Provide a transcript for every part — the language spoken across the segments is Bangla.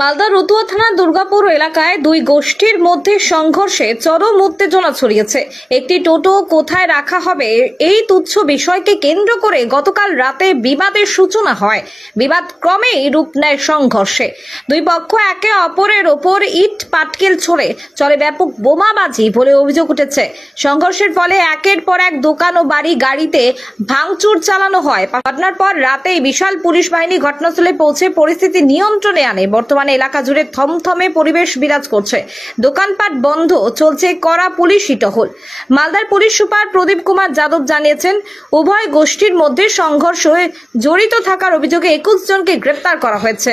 মালদা রতুয়া থানার দুর্গাপুর এলাকায় দুই গোষ্ঠীর মধ্যে সংঘর্ষে চরম উত্তেজনা ছড়িয়েছে। একটি টোটো কোথায় রাখা হবে এই তুচ্ছ বিষয়কে কেন্দ্র করে গতকাল রাতে বিবাদের সূচনা হয়। বিবাদ ক্রমেই রূপ নেয় সংঘর্ষে। দুই পক্ষ একে অপরের ওপর ইট পাটকেল ছড়ে, চলে ব্যাপক বোমাবাজি বলে অভিযোগ উঠেছে। সংঘর্ষের ফলে একের পর এক দোকান ও বাড়ি গাড়িতে ভাঙচুর চালানো হয়। পাটনার পর রাতেই বিশাল পুলিশ বাহিনী ঘটনাস্থলে পৌঁছে পরিস্থিতি নিয়ন্ত্রণে আনে বর্তমানে এলাকা জুড়ে থমথমে পরিবেশ বিরাজ করছে। দোকানপাট বন্ধ, চলছে কড়া পুলিশি টহল মালদার পুলিশ সুপার প্রদীপ কুমার যাদব জানিয়েছেন, উভয় গোষ্ঠীর মধ্যে সংঘর্ষ হয়ে জড়িত থাকার অভিযোগে একুশ জনকে গ্রেপ্তার করা হয়েছে।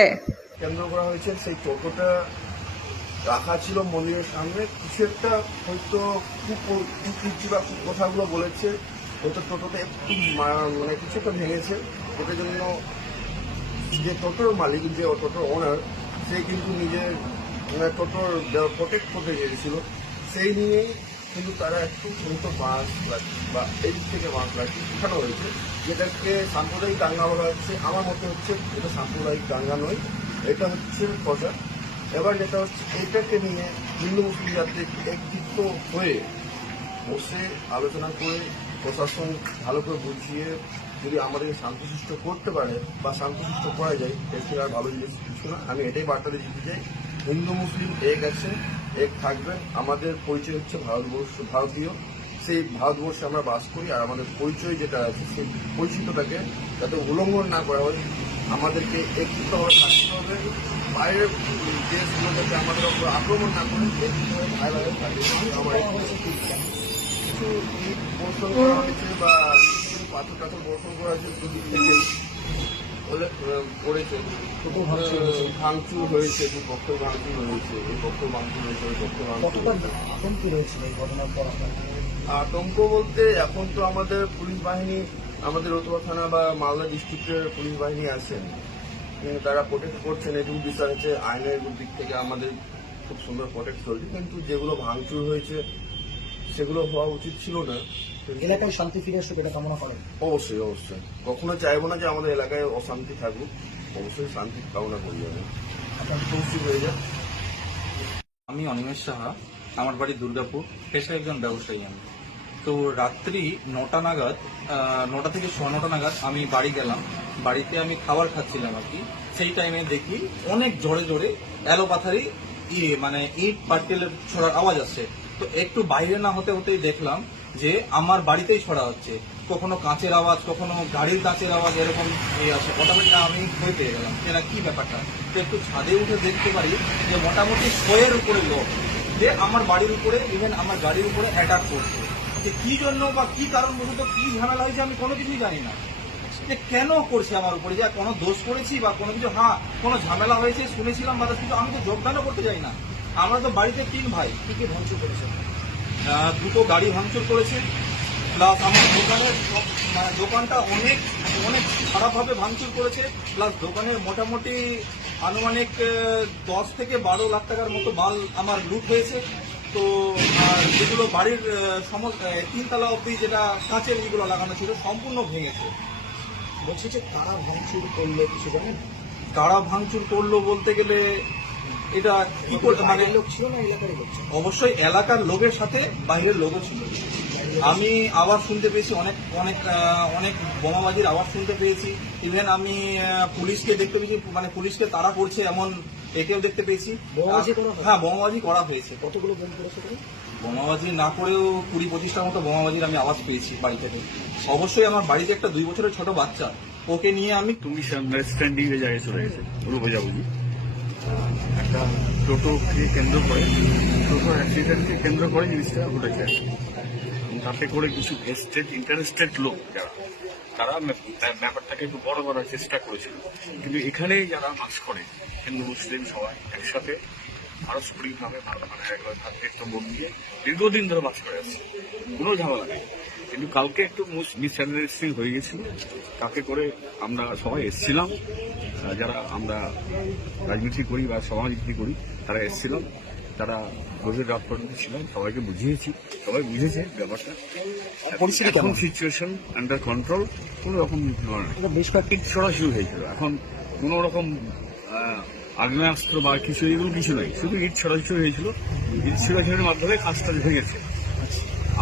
কেন্দ্র করা হয়েছে, সেই টোটোটা রাখা ছিল মন্দিরের সামনে। কিছু একটা হয়তো কুকুরচি বা কথাগুলো বলেছে। হয়তো টোটোটা একটু মানে কিছু একটা ভেঙেছে। ওটার জন্য যে টোটোর মালিক, যে টোটোর ওনার সে কিন্তু নিজের মানে টোটোর প্রোটেক্ট করতে চেয়েছিল। সেই নিয়েই কিন্তু তারা একটু বাঁশ লাঠি বা এই দিক থেকে বাঁশ লাঠি উঠানো হয়েছে। যেটাকে সাম্প্রদায়িক দাঙ্গা বলা হচ্ছে। আমার মতে হচ্ছে এটা সাম্প্রদায়িক দাঙ্গা নয়, এটা হচ্ছে কথা এবার যেটা হচ্ছে এইটাকে নিয়ে হিন্দু মুসলিম যাতে একত্রিত হয়ে বসে আলোচনা করে প্রশাসন ভালো করে বুঝিয়ে যদি আমাদেরকে শান্তশিষ্ট করতে পারে বা শান্তশিষ্ট করা যায় এর থেকে আর ভালো জিনিস কিছু না। আমি এটাই বার্তাটা দিতে চাই হিন্দু মুসলিম এক আছে এক থাকবেন আমাদের পরিচয় হচ্ছে ভারতবর্ষ ভারতীয়। সেই ভারতবর্ষে আমরা বাস করি আর আমাদের পরিচয় যেটা আছে সেই পরিচিতটাকে যাতে উল্লঙ্ঘন না করা হয় আমাদেরকে একত্রিতভাবে থাকতে হবে বাইরের দেশগুলো যাতে আমাদের উপর আক্রমণ না করে একত্রিতভাবে ভাই ভাই থাকে আমার কিছু ইট করা হয়েছে বা পাথর টাথর বর্ষণ করা হয়েছে দুদিক থেকে করেছে ভাঙচুর হয়েছে দু পক্ষ ভাঙচুর হয়েছে এই পক্ষ ভাঙচুর হয়েছে ওই পক্ষ আতঙ্ক বলতে এখন তো আমাদের পুলিশ বাহিনী, আমাদের রতুয়া থানা বা মালদা ডিস্ট্রিক্টের পুলিশ বাহিনী আছেন। তারা প্রোটেক্ট করছেন এটুকু বিষয় হচ্ছে আইনের দিক থেকে আমাদের খুব সুন্দর প্রোটেক্ট চলছে। কিন্তু যেগুলো ভাঙচুর হয়েছে সেগুলো হওয়া উচিত ছিল না। এলাকায় শান্তি ফিরে আসুক এটা কামনা করেন। অবশ্যই অবশ্যই। কখনো চাইব না যে আমাদের এলাকায় অশান্তি থাকুক। অবশ্যই শান্তি কামনা করি খুশি হয়ে যায় আমি অনিমেষ সাহা আমার বাড়ি দুর্গাপুর পেশা একজন ব্যবসায়ী আমি। তো রাত্রি নটা নাগাদ নটা থেকে সোয়া নটা নাগাদ আমি বাড়ি গেলাম। বাড়িতে আমি খাবার খাচ্ছিলাম আর কি। সেই টাইমে দেখি অনেক জোরে জোরে এলোপাথারি ইয়ে মানে ইট পার্টেলের ছড়ার আওয়াজ আসছে। তো একটু বাইরে না হতে হতেই দেখলাম যে আমার বাড়িতেই ছড়া হচ্ছে। কখনো কাঁচের আওয়াজ, কখনো গাড়ির কাঁচের আওয়াজ এরকম ইয়ে আসে মোটামুটি আমি ভয় পেয়ে গেলাম না, কি ব্যাপারটা? তো একটু ছাদে উঠে দেখতে পারি যে মোটামুটি শোয়ের উপরে লোক। যে আমার বাড়ির উপরে ইভেন আমার গাড়ির উপরে অ্যাটাক করছে। যে কি জন্য বা কি কারণ বলতো কি ঝামেলা হয়েছে আমি কোনো কিছুই জানি না। যে কেন করছে আমার উপরে? যে কোনো দোষ করেছি বা কোনো কিছু? হ্যাঁ কোনো ঝামেলা হয়েছে, শুনেছিলাম বা কিছু? আমি তো যোগদানও করতে যাই না। আমরা তো বাড়িতে তিন ভাই। কি কি ভাঙচুর করেছেন আহ, দুটো গাড়ি ভাঙচুর করেছে প্লাস আমার দোকানের মানে দোকানটা অনেক অনেক খারাপভাবে ভাঙচুর করেছে প্লাস দোকানের মোটামুটি আনুমানিক দশ থেকে বারো লাখ টাকার মতো মাল আমার লুট হয়েছে। তো আর যেগুলো বাড়ির সমস্ত তিনতলা অবধি যেটা কাঁচের যেগুলো লাগানো ছিল সম্পূর্ণ ভেঙেছে। বলছে যে কারা ভাঙচুর করল কিছু জানেন? কারা ভাঙচুর করল বলতে গেলে এটা কি করতে মানে লোক ছিল না এলাকারই লোক ছিল? অবশ্যই এলাকার লোকের সাথে বাইরের লোকও ছিল। আমি আওয়াজ শুনতে পেয়েছি অনেক অনেক অনেক বোমাবাজির আওয়াজ শুনতে পেয়েছি। ইভেন আমি পুলিশকে দেখতে পেয়েছি মানে পুলিশকে তারা করছে এমন এটাও দেখতে পেয়েছি। হ্যাঁ? বোমাবাজি করা হয়েছে। কতগুলো বোম করেছে বোমাবাজি না করেও কুড়ি পঁচিশটার মতো বোমাবাজির আমি আওয়াজ পেয়েছি বাড়ি থেকে। অবশ্যই আমার বাড়িতে একটা দুই বছরের ছোট বাচ্চা। ওকে নিয়ে আমি তুমি আন্ডারস্ট্যান্ডিং এর জায়গায় চলে গেছে। পুরো বোঝাবুঝি একটা টোটোকে কেন্দ্র করে টোটো অ্যাক্সিডেন্টকে কেন্দ্র করে জিনিসটা ঘটেছে। তাতে করে কিছু ভেস্টেড ইন্টারেস্টেড লোক যারা, তারা ব্যাপারটাকে একটু বড় করার চেষ্টা করেছিল। কিন্তু এখানে যারা বাস করে, হিন্দু, মুসলিম সবাই একসাথে পারস্পরিকভাবে ভালো মানে একবার ভাতৃত্ব বোধ দিয়ে দীর্ঘদিন ধরে বাস করে আসছে। কোনো ঝামেলা নেই। কিন্তু কালকে একটু মিসআন্ডারস্ট্যান্ডিং হয়ে গেছিল। তাতে করে আমরা সবাই এসেছিলাম। যারা আমরা রাজনীতি করি বা সমাজনীতি করি তারা এসেছিলাম। তারা গভীর রাত পর্যন্ত ছিলাম সবাইকে বুঝিয়েছি। সবাই বুঝেছে ব্যাপারটা। কেমন? সিচুয়েশন আন্ডার কন্ট্রোল কোনো রকম বেশ কয়েকটি ঠিক সরাসরি হয়েছিল। এখন কোনো রকম আগ্নেয়াস্ত্র বা কিছু এগুলো কিছু নাই। শুধু ইট ছড়াছড়ি হয়েছিল। ইট ছড়াছড়ির মাধ্যমে কাজটা ভেঙেছে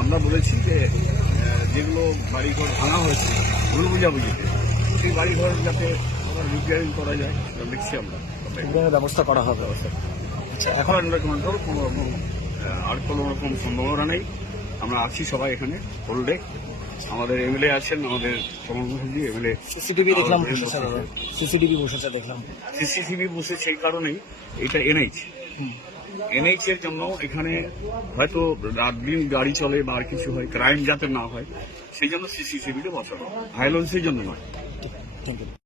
আমরা বলেছি যে যেগুলো বাড়িঘর ভাঙা হয়েছে ওগুলো বুঝাবুঝিতে সেই বাড়িঘর যাতে আবার রিপেয়ারিং করা যায় দেখছি আমরা। ব্যবস্থা করা হবে আচ্ছা এখন আমরা কোনো রকম কোনো রকম আর কোনো রকম সম্ভাবনা নেই। আমরা আছি সবাই এখানে হোল্ডে আমাদের এমএলএ আছেন আমাদের কমল মুখার্জি এমএলএ। সিসিটিভি দেখলাম বসেছে সিসিটিভি বসেছে দেখলাম। সিসিটিভি বসে সেই কারণেই এটা এনএইচ। এনএইচ এর জন্য এখানে হয়তো রাত দিন গাড়ি চলে বা আর কিছু হয় ক্রাইম যাতে না হয় সেই জন্য সিসিটিভিটা বসানো। ভায়োলেন্সের জন্য নয়। Thank you